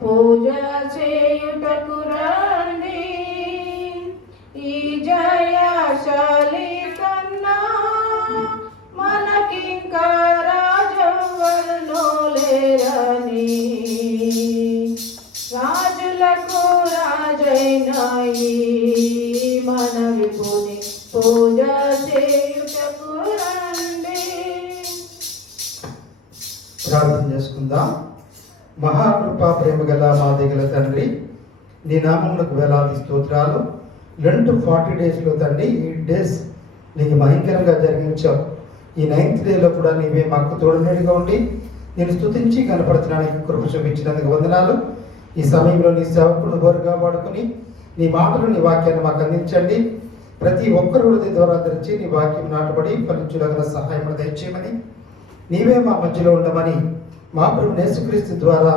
పూజ చేయుటకు రండి, ఈ జయశాలి కన్నా మనకింకా రాజెవ్వరునూ లేరని, రాజులకు రాజైన ఈ మన విభుని పూజ చేయుటకు రండి. ప్రార్థన చేసుకుందాం. మహాకృపా ప్రేమ గల మా దిగల తండ్రి, నీ నామములకు వేలాది స్తోత్రాలు. 40 డేస్లో తండ్రి 8 డేస్ నీకు భయంకరంగా జరిగించావు. ఈ 9th డేలో కూడా నీవే మాకు తోడునడిగా ఉండి నేను స్తుతించి కనపడుతున్నానికి కృప చూపించినందుకు వందనాలు. ఈ సమయంలో నీ సేవకుడు బోరుగా వాడుకుని నీ మాటలు నీ వాక్యాన్ని మాకు అందించండి. ప్రతి ఒక్కరు హృదయ ద్వారా ధరించి నీ వాక్యం నాటబడి ఫలించులగిన సహాయం దయచేయమని, నీవే మా మధ్యలో ఉండమని మా ప్రభు యేసుక్రీస్తు ద్వారా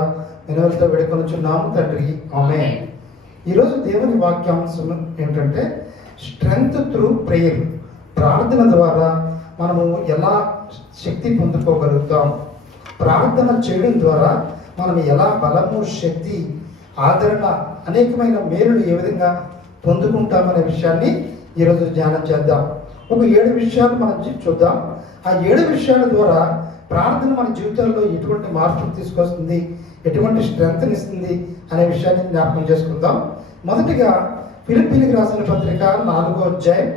వినవలతో వేడుకొనుచున్నాము తండ్రి, ఆమేన్. ఈరోజు దేవుని వాక్యాంశం ఏంటంటే స్ట్రెంగ్త్ త్రూ ప్రేయర్. ప్రార్థన ద్వారా మనము ఎలా శక్తి పొందుకోగలుగుతాం, ప్రార్థన చేయడం ద్వారా మనం ఎలా బలము, శక్తి, ఆదరణ, అనేకమైన మేలులు ఏ విధంగా పొందుకుంటామనే విషయాన్ని ఈరోజు ధ్యానం చేద్దాం. ఒక 7 విషయాలు మనం చూద్దాం. ఆ 7 విషయాల ద్వారా ప్రార్థన మన జీవితంలో ఎటువంటి మార్పులు తీసుకొస్తుంది, ఎటువంటి స్ట్రెంగ్త్ని ఇస్తుంది అనే విషయాన్ని జ్ఞాపకం చేసుకుందాం. మొదటిగా ఫిలిప్పీలకు రాసిన పత్రిక 4వ అధ్యాయం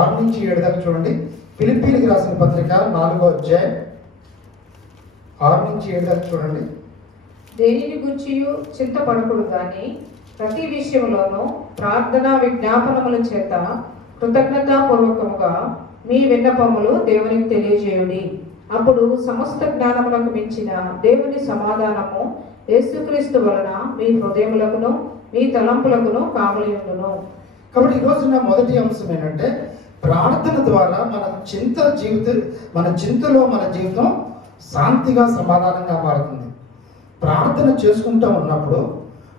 6 నుంచి 7 దాకా చూడండి. ఫిలిప్పీలకు రాసిన పత్రిక 4వ అధ్యాయం 6 నుంచి 7 దాకా చూడండి. దేనిని గురించియు చింతపడకుడు గాని ప్రతి విషయంలోనూ ప్రార్థన విజ్ఞాపనముల చేత కృతజ్ఞతాపూర్వకముగా మీ విన్నపములు దేవునికి తెలియజేయుడి. అప్పుడు సమస్త జ్ఞానములకు మించిన దేవుని సమాధానము యేసుక్రీస్తు వలన మీ హృదయములకును మీ తలంపులకును కావలియుండును. కాబట్టి ఈరోజు నా మొదటి అంశం ఏంటంటే ప్రార్థన ద్వారా మన చింతలో మన జీవితం శాంతిగా, సమాధానంగా మారుతుంది. ప్రార్థన చేసుకుంటూ ఉన్నప్పుడు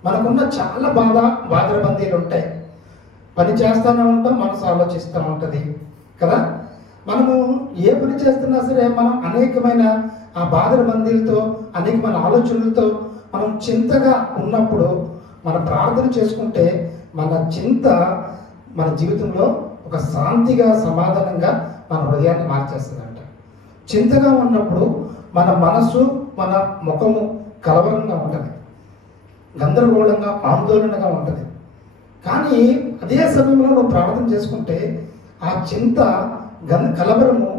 మనకున్న చాలా బాధరబందీలు ఉంటాయి. పని చేస్తూనే ఉంటాం, మనసు ఆలోచిస్తూ ఉంటుంది కదా. మనము ఏ పని చేస్తున్నా సరే మనం అనేకమైన ఆ బాధరబందీలతో, అనేకమైన ఆలోచనలతో మనం చింతగా ఉన్నప్పుడు మన ప్రార్థన చేసుకుంటే మన చింత మన జీవితంలో ఒక శాంతిగా, సమాధానంగా మన హృదయాన్ని మార్చేస్తుందంట. చింతగా ఉన్నప్పుడు మన మనసు, మన ముఖము కలవరంగా ఉంటుంది, గందరగోళంగా, ఆందోళనగా ఉంటుంది. కానీ అదే సమయంలో నువ్వు ప్రార్థన చేసుకుంటే ఆ చింత, కలవరము,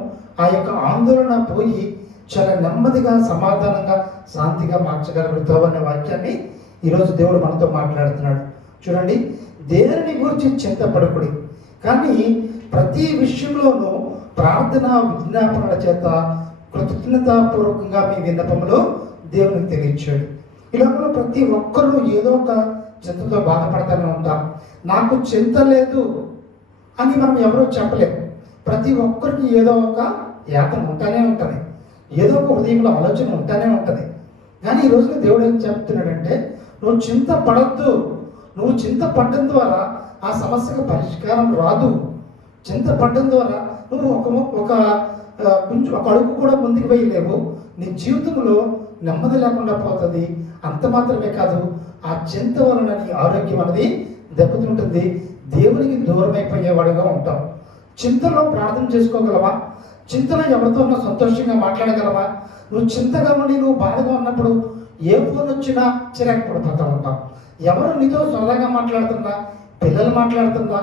ఆ యొక్క ఆందోళన పోయి చాలా నెమ్మదిగా, సమాధానంగా, శాంతిగా మార్చగలుగుతావు అనే వాక్యాన్ని ఈరోజు దేవుడు మనతో మాట్లాడుతున్నాడు. చూడండి, దేనిని గురించి చింతపడకుడి కానీ ప్రతి విషయంలోనూ ప్రార్థన విజ్ఞాపనల చేత కృతజ్ఞతాపూర్వకంగా మీ విన్నపములో దేవునికి తెలియచాడు. ఈ లోపల ప్రతి ఒక్కరూ ఏదో ఒక చింతతో బాధపడతానే ఉంటాం. నాకు చింత లేదు అని మనం ఎవరూ చెప్పలేము. ప్రతి ఒక్కరికి ఏదో ఒక యాతన ఉంటానే ఉంటుంది, ఏదో ఒక హృదయంలో ఆలోచన ఉంటానే ఉంటుంది. కానీ ఈ రోజున దేవుడు ఏం చెప్తున్నాడంటే నువ్వు చింత పడద్దు. నువ్వు చింత పడడం ద్వారా ఆ సమస్యకు పరిష్కారం రాదు. చింత పడడం ద్వారా నువ్వు ఒక అడుగు కూడా ముందుకు వేయలేవు. నీ జీవితంలో నెమ్మది లేకుండా పోతుంది. అంత మాత్రమే కాదు, ఆ చింత వలన నీ ఆరోగ్యం అనేది దెబ్బతింటుంది. దేవునికి దూరమైపోయేవాడుగా ఉంటావు. చింతలో ప్రార్థన చేసుకోగలవా? చింతలో ఎవరితో సంతోషంగా మాట్లాడగలవా? నువ్వు చింతగా ఉండి నువ్వు బాధగా ఉన్నప్పుడు ఏ ఫోన్ వచ్చినా చిరాకు పడిపోతూ ఉంటావు. ఎవరు నీతో సరదాగా మాట్లాడుతున్నా, పిల్లలు మాట్లాడుతున్నా,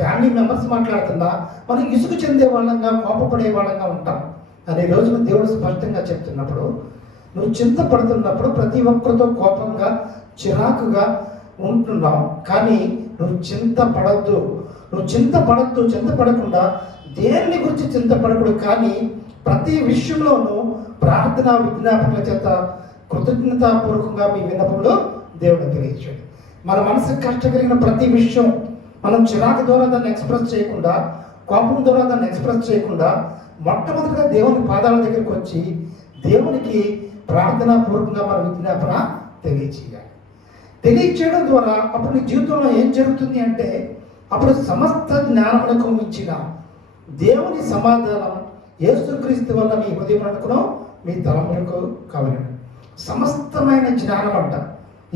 ఫ్యామిలీ మెంబర్స్ మాట్లాడుతున్నా మనం ఇసుకు చెందే వాళ్ళంగా, కోపపడే వాళ్ళంగా ఉంటాం. అనే రోజున దేవుడు స్పష్టంగా చెప్తున్నప్పుడు, నువ్వు చింత పడుతున్నప్పుడు ప్రతి ఒక్కరితో కోపంగా, చిరాకుగా ఉంటున్నావు. కానీ నువ్వు చింతపడద్దు. నువ్వు చింతపడకుండా దేన్ని గురించి చింతపడకూడదు. కానీ ప్రతి విషయంలోనూ ప్రార్థన విజ్ఞాపనల చేత కృతజ్ఞతాపూర్వకంగా మీ విన్నపంలో దేవుడు తెలియచాడు. మన మనసుకు కష్టం కలిగిన ప్రతి విషయం మనం చిరాకు ద్వారా దాన్ని ఎక్స్ప్రెస్ చేయకుండా, కోపం ద్వారా దాన్ని ఎక్స్ప్రెస్ చేయకుండా మొట్టమొదటిగా దేవుని పాదాల దగ్గరికి వచ్చి దేవునికి ప్రార్థనాపూర్వకంగా మన విజ్ఞాపన తెలియచేయడం ద్వారా అప్పుడు నీ జీవితంలో ఏం జరుగుతుంది అంటే అప్పుడు సమస్త జ్ఞానమునకు మించిన దేవుని సమాధానం యేసుక్రీస్తు వల్ల మీ హృదయమునకును మీ తలములకు కలగను. సమస్తమైన జ్ఞానం అంట.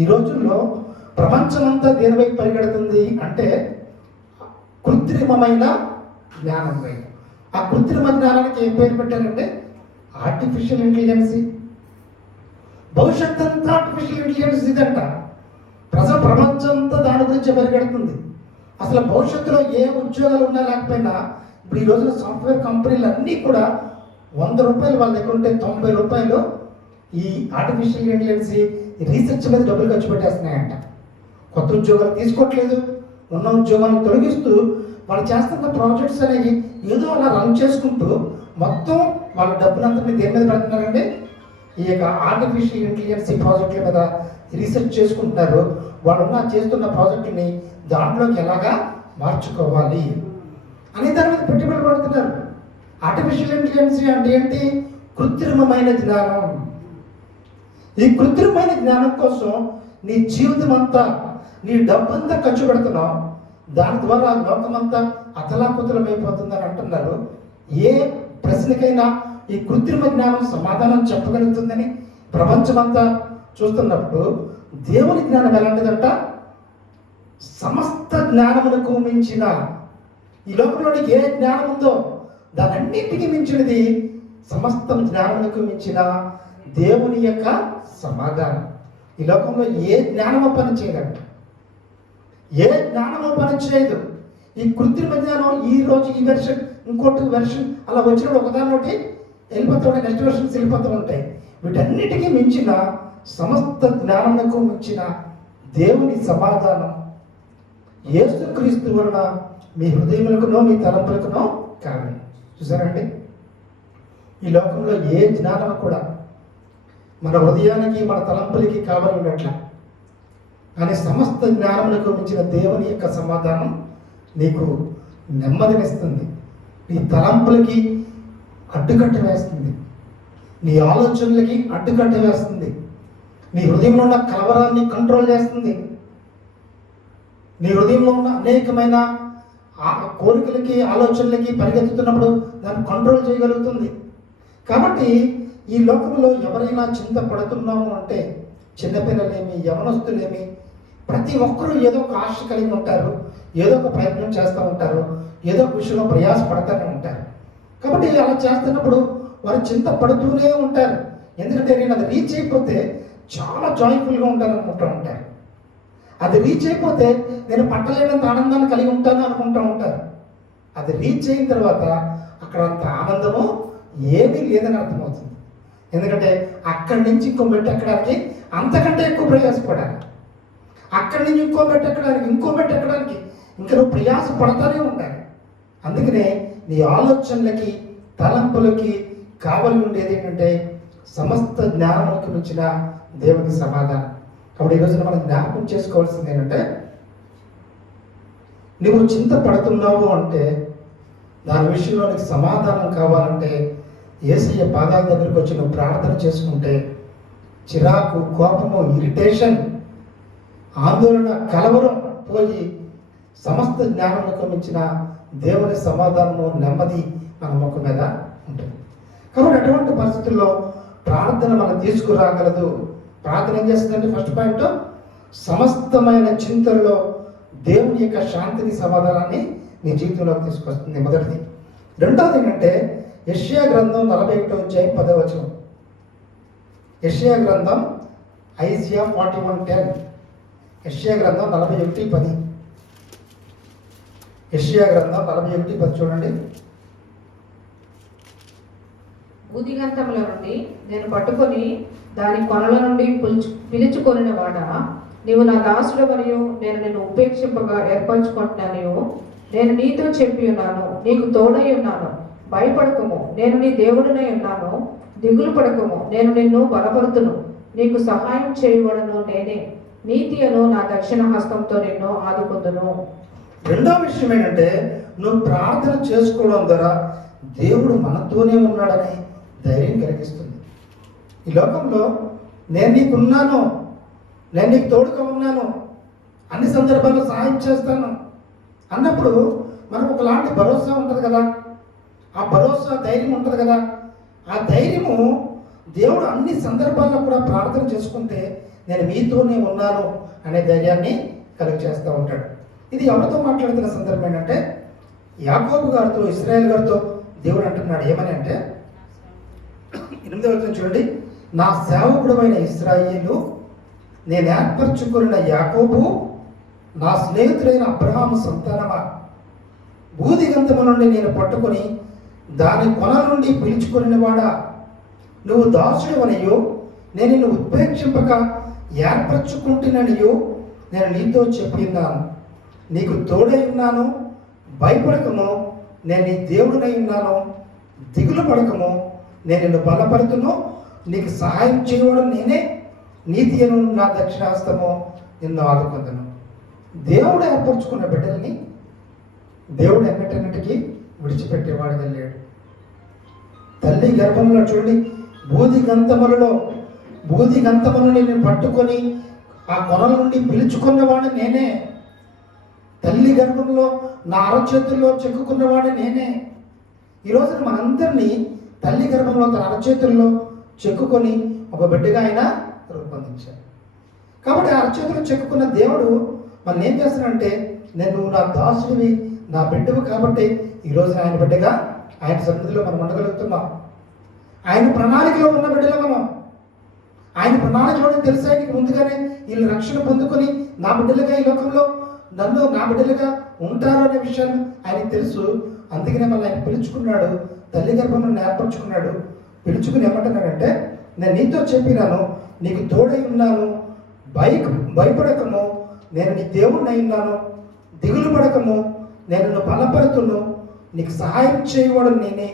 ఈ రోజుల్లో ప్రపంచమంతా దేని వైపు పరిగెడుతుంది అంటే కృత్రిమమైన జ్ఞానం వైపు. ఆ కృత్రిమ జ్ఞానానికి ఏం పేరు పెట్టారంటే ఆర్టిఫిషియల్ ఇంటెలిజెన్సీ. భవిష్యత్ అంతా ఆర్టిఫిషియల్ ఇంటెలిజెన్స్ ఇదంట. ప్రపంచం అంతా దాని గురించి పరిగెడుతుంది. అసలు భవిష్యత్తులో ఏ ఉద్యోగాలు ఉన్నా లేకపోయినా ఇప్పుడు ఈ రోజున సాఫ్ట్వేర్ కంపెనీలు అన్నీ కూడా ₹100 వాళ్ళ దగ్గర ఉంటే ₹90 ఈ ఆర్టిఫిషియల్ ఇంటెలిజెన్సీ రీసెర్చ్ మీద డబ్బులు ఖర్చు పెట్టేస్తున్నాయంట. కొత్త ఉద్యోగాలు తీసుకోవట్లేదు, ఉన్న ఉద్యోగాలను తొలగిస్తూ వాళ్ళు చేస్తున్న ప్రాజెక్ట్స్ అనేవి ఏదో అలా రన్ చేసుకుంటూ మొత్తం వాళ్ళ డబ్బులంతా దేని మీద పెడుతున్నారంటే ఈ యొక్క ఆర్టిఫిషియల్ ఇంటెలిజెన్సీ ప్రాజెక్టుల మీద రీసెర్చ్ చేసుకుంటున్నారు. వాళ్ళు చేస్తున్న ప్రాజెక్టుని దాంట్లోకి ఎలాగా మార్చుకోవాలి అనే దాని మీద పెట్టుబడి పడుతున్నారు. ఆర్టిఫిషియల్ ఇంటెలిజెన్సీ అంటే ఏంటి? కృత్రిమమైన జ్ఞానం. ఈ కృత్రిమమైన జ్ఞానం కోసం నీ జీవితం అంతా, నీ డబ్బంతా ఖర్చు పెడుతున్నావు. దాని ద్వారా లోకమంతా అతలాకుతలమైపోతుందని అంటున్నారు. ఏ ప్రశ్నకైనా ఈ కృత్రిమ జ్ఞానం సమాధానం చెప్పగలుగుతుందని ప్రపంచమంతా చూస్తున్నప్పుడు దేవుని జ్ఞానం ఎలాంటిదంట? సమస్త జ్ఞానమునకు మించిన, ఈ లోకంలోనికి ఏ జ్ఞానం ఉందో దానన్నింటికి మించినది సమస్త జ్ఞానమునకు మించిన దేవుని యొక్క సమాధానం. ఈ లోకంలో ఏ జ్ఞానమో పని చేయదంట, ఏ జ్ఞానమో పని చేయదు. ఈ కృత్రిమ జ్ఞానం ఈ రోజు ఈ వెర్షన్, ఇంకోటి వెర్షన్ అలా వచ్చినప్పుడు ఒకదాని వెళ్ళిపోతూ ఉంటాయి, నెక్స్ట్ వెర్షన్స్ వెళ్ళిపోతూ ఉంటాయి. వీటన్నిటికీ మించిన సమస్త జ్ఞానమునకు మించిన దేవుని సమాధానం యేసుక్రీస్తు వలన మీ హృదయములకునో మీ తలంపులకునో కావాలి. చూసారండి, ఈ లోకంలో ఏ జ్ఞానం కూడా మన హృదయానికి మన తలంపులకి కావాలి ఉన్నట్ల, కానీ సమస్త జ్ఞానములకు మించిన దేవుని యొక్క సమాధానం నీకు నెమ్మదినిస్తుంది. నీ తలంపులకి అడ్డుకట్ట వేస్తుంది, నీ ఆలోచనలకి అడ్డుకట్ట వేస్తుంది, నీ హృదయంలో ఉన్న కలవరాన్ని కంట్రోల్ చేస్తుంది, నీ హృదయంలో ఉన్న అనేకమైన కోరికలకి ఆలోచనలకి పరిగెత్తుతున్నప్పుడు దాన్ని కంట్రోల్ చేయగలుగుతుంది. కాబట్టి ఈ లోకంలో ఎవరైనా చింతపడుతున్నాము అంటే చిన్నపిల్లలేమి, యవనస్తులేమి, ప్రతి ఒక్కరూ ఏదో ఒక ఆశ కలిగి ఉంటారు, ఏదో ఒక ప్రయత్నం చేస్తూ ఉంటారు, ఏదో ఒక విషయంలో ప్రయాసపడతానే ఉంటారు. కాబట్టి అలా చేస్తున్నప్పుడు వారు చింతపడుతూనే ఉంటారు. ఎందుకంటే నేను అది రీచ్ అయిపోతే చాలా జాయ్ఫుల్గా ఉంటాను ఉంటారు. అది రీచ్ అయిపోతే నేను పట్టలేనంత ఆనందాన్ని కలిగి ఉంటాను అనుకుంటూ ఉంటారు. అది రీచ్ అయిన తర్వాత అక్కడ అంత ఆనందము ఏమీ లేదని అర్థమవుతుంది. ఎందుకంటే అక్కడి నుంచి ఇంకో మెట్టు ఎక్కడానికి అంతకంటే ఎక్కువ ప్రయాసపడాలి. అక్కడి నుంచి ఇంకో మెట్టు ఎక్కడానికి ఇంకా నువ్వు ప్రయాస పడతానే ఉండాలి. అందుకనే నీ ఆలోచనలకి తలంపులకి కావలి ఉండేది ఏంటంటే సమస్త జ్ఞానములకు మించిన దేవుని సమాధానం. కాబట్టి ఈరోజున మనం జ్ఞాపకం చేసుకోవాల్సింది ఏంటంటే, నువ్వు చింతపడుతున్నావు అంటే దాని విషయంలో నీకు సమాధానం కావాలంటే యేసయ్య పాదాల దగ్గరికి వచ్చి నువ్వు ప్రార్థన చేసుకుంటే చిరాకు, కోపము, ఇరిటేషన్, ఆందోళన, కలవరం పోయి సమస్త జ్ఞానములకు మించిన దేవుని సమాధానము, నెమ్మది మన ముఖం మీద ఉంటుంది. కాబట్టి అటువంటి పరిస్థితుల్లో ప్రార్థన మనం తీసుకురాగలదు. ప్రార్థన ఏం చేస్తుందంటే, ఫస్ట్ పాయింట్ సమస్తమైన చింతల్లో దేవుని యొక్క శాంతిని, సమాధానాన్ని నీ జీవితంలోకి తీసుకొస్తుంది, మొదటిది. రెండవది ఏంటంటే యెషయా గ్రంథం 41:10. యెషయా గ్రంథం ఐజియా 41:10. యెషయా గ్రంథం 41:10. యెషయా గ్రంథం 41:10 చూడండి. భూదిగంతముల నుండి నేను పట్టుకొని దాని కొనల నుండి పిలుచుకొనిన వాడ, నీవు నా దాసుడు మరియు నేను నిన్ను ఉపేక్షింపగా ఏర్పరచుకుంటున్నాను. నేను నీతో చెప్పి ఉన్నాను, నీకు తోడై ఉన్నాను, భయపడకము, నేను నీ దేవుడినై ఉన్నాను, దిగులు పడకము, నేను నిన్ను బలపరుతును, నీకు సహాయం చేయబడను నేనే, నీతి అను నా దక్షిణ హస్తంతో నిన్ను ఆదుకుందును. రెండో విషయం ఏంటంటే, నువ్వు ప్రార్థన చేసుకోవడం ద్వారా దేవుడు మనతోనే ఉన్నాడని ధైర్యం కలిగిస్తుంది. ఈ లోకంలో నేను నీకున్నాను, నేను నీకు తోడుగా ఉన్నాను, అన్ని సందర్భాల్లో సహాయం చేస్తాను అన్నప్పుడు మనకు ఒకలాంటి భరోసా ఉంటుంది కదా, ఆ భరోసా ధైర్యం ఉంటుంది కదా. ఆ ధైర్యము దేవుడు అన్ని సందర్భాల్లో కూడా ప్రార్థన చేసుకుంటే నేను మీతోనే ఉన్నాను అనే ధైర్యాన్ని కలుగ చేస్తూ ఉంటాడు. ఇది ఎవరితో మాట్లాడుతున్న సందర్భం ఏంటంటే యాకోబు గారితో, ఇశ్రాయేల్ గారితో దేవుడు అంటున్నాడు. ఏమని అంటే 8వ వచనం చూడండి. నా సేవకుడమైన ఇశ్రాయేలు, నేను ఏర్పరచుకున్న యాకోబు, నా స్నేహితుడైన అబ్రహాము సంతానమా, భూదిగంతము నుండి నేను పట్టుకొని దాని కొన నుండి పిలుచుకుని వాడా, నువ్వు దాసుడవనియో నేను నిన్ను ఉపేక్షింపక ఏర్పరచుకుంటున్ననియో నేను నీతో చెప్పిన్నాను. నీకు తోడై ఉన్నాను, భయపడకము, నేను నీ దేవుడినై ఉన్నాను, దిగులు పడకము, నేను నిన్ను బలపడుతును, నీకు సహాయం చేయడం నేనే, నీతియను నా దక్షిణాస్తము నిన్ను ఆదుకుందును. దేవుడు ఏర్పరచుకున్న బిడ్డల్ని దేవుడు ఎన్నటన్నిటికీ విడిచిపెట్టేవాడుగా లేడు. తల్లి గర్భంలో చూడండి, బూదిగంతమును నేను పట్టుకొని ఆ కొనల నుండి పిలుచుకున్నవాడు నేనే. తల్లి గర్భంలో నా అరచేతుల్లో చెక్కుకున్నవాడు నేనే. ఈరోజు మనందరినీ తల్లి గర్భంలో తన అరచేతుల్లో చెక్కుకొని ఒక బిడ్డగా ఆయన రూపొందించాడు. కాబట్టి ఆ అరచేతులు చెక్కుకున్న దేవుడు మనం ఏం చేస్తానంటే, నేను నా దాసుడివి, నా బిడ్డవు కాబట్టి ఈరోజు ఆయన బిడ్డగా ఆయన సన్నిధిలో మనం ఉండగలుగుతున్నాం. ఆయన ప్రణాళికలో ఉన్న బిడ్డలో మనం, ఆయన ప్రణాళికలో తెలుసు. ఆయనకి ముందుగానే వీళ్ళు రక్షణ పొందుకొని నా బిడ్డలుగా ఈ లోకంలో నన్ను నా బిడ్డలుగా ఉంటారు అనే విషయాన్ని ఆయనకు తెలుసు. అందుకనే మళ్ళీ ఆయన పిలుచుకున్నాడు, తల్లి గర్భంలో ఏర్పరచుకున్నాడు. పిలుచుకుని ఏమంటున్నాడంటే, నేను నీతో చెప్పినాను, నీకు తోడై ఉన్నాను, భయపడకము, నేను నీ దేవుడినై ఉన్నాను, దిగులు పడకము, నేను నిన్ను బలపడుతును, నీకు సహాయం చేయవడం నేనే,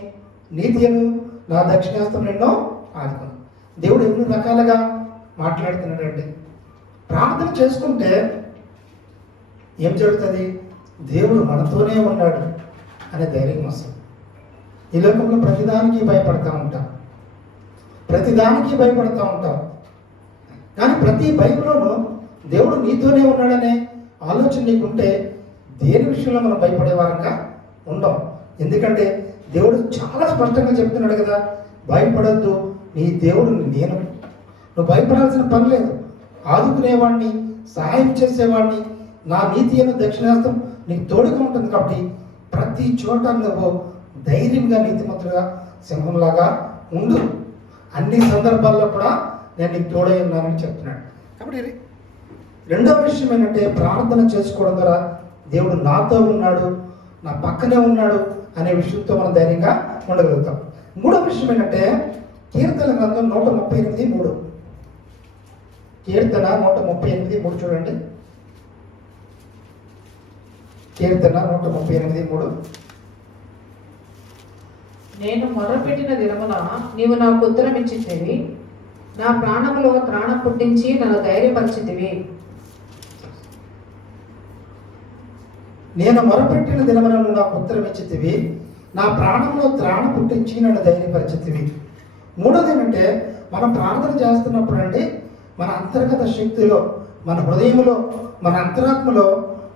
నీతియను నా దక్షిణాస్తం నిన్నో ఆదుకును. దేవుడు ఎన్ని రకాలుగా మాట్లాడుతున్నాడండి. ప్రార్థన చేసుకుంటే ఏం జరుగుతుంది? దేవుడు మనతోనే ఉన్నాడు అనే ధైర్యం వస్తుంది. ఈ లోకంలో ప్రతిదానికి భయపడతా ఉంటాం, కానీ ప్రతి భయంలోనూ దేవుడు నీతోనే ఉన్నాడనే ఆలోచన నీకుంటే దేని విషయంలో మనం భయపడే వారంగా ఉండం. ఎందుకంటే దేవుడు చాలా స్పష్టంగా చెప్తున్నాడు కదా, భయపడద్దు, నీ దేవుడు నేను. నువ్వు భయపడాల్సిన పని లేదు. ఆదుకునేవాడిని, సహాయం చేసేవాడిని, నా నీతి అయిన దక్షిణాస్తం నీకు తోడుగా ఉంటుంది. కాబట్టి ప్రతి చోట నువ్వు ధైర్యంగా, నీతిమంతులుగా, సింహంలాగా ఉండు. అన్ని సందర్భాల్లో కూడా నేను నీకు తోడై ఉన్నానని చెప్తున్నాడు. కాబట్టి రెండవ విషయం ఏంటంటే, ప్రార్థన చేసుకోవడం ద్వారా దేవుడు నాతో ఉన్నాడు, నా పక్కనే ఉన్నాడు అనే విషయంతో మనం ధైర్యంగా ఉండగలుగుతాం. మూడవ విషయం ఏంటంటే, కీర్తన గ్రంథం 138:3. కీర్తన 138:3 చూడండి. కీర్తన 138:3. నేను మొరపెట్టిన దినమున నీవు నాకు ఉత్తరం ఇచ్చితివి, నా ప్రాణములో త్రాణం పుట్టించి నన్ను ధైర్యపరిచితివి. నేను మొరపెట్టిన దినమున నువ్వు నాకు ఉత్తరం ఇచ్చితివి, నా ప్రాణంలో త్రాణం పుట్టించి నన్ను ధైర్యపరిచితివి. మూడోది ఏంటంటే, మనం ప్రార్థన చేస్తున్నప్పుడు అంటే మన అంతర్గత శక్తిలో, మన హృదయంలో, మన అంతరాత్మలో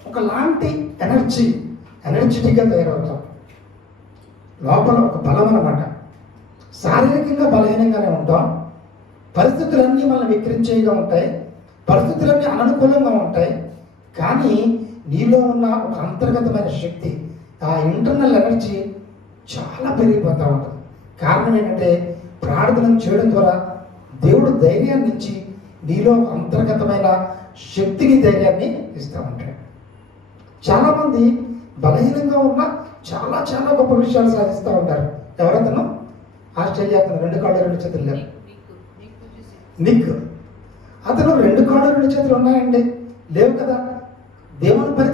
ఒకలాంటి ఎనర్జెటిక్గా తయారవుతాం. లోపల ఒక బలం అన్నమాట. శారీరకంగా బలహీనంగానే ఉంటాం, పరిస్థితులన్నీ మనల్ని విక్రించేగా ఉంటాయి, పరిస్థితులన్నీ అననుకూలంగా ఉంటాయి. కానీ నీలో ఉన్న ఒక అంతర్గతమైన శక్తి, ఆ ఇంటర్నల్ ఎనర్జీ చాలా పెరిగిపోతూ ఉంటుంది. కారణం ఏంటంటే, ప్రార్థన చేయడం ద్వారా దేవుడు ధైర్యాన్ని ఇచ్చి నీలో అంతర్గతమైన శక్తిని, ధైర్యాన్ని ఇస్తూ ఉంటాడు. చాలామంది బలహీనంగా ఉన్న చాలా చాలా గొప్ప విషయాలు సాధిస్తూ ఉంటారు. ఎవరతను? ఆస్ట్రేలియా అతను 2 కాళ్ళు 2 చేతులు లేవు. నిక్ అతను 2 కాళ్ళు 2 చేతులు ఉన్నాయండి, లేవు కదా. దేవుని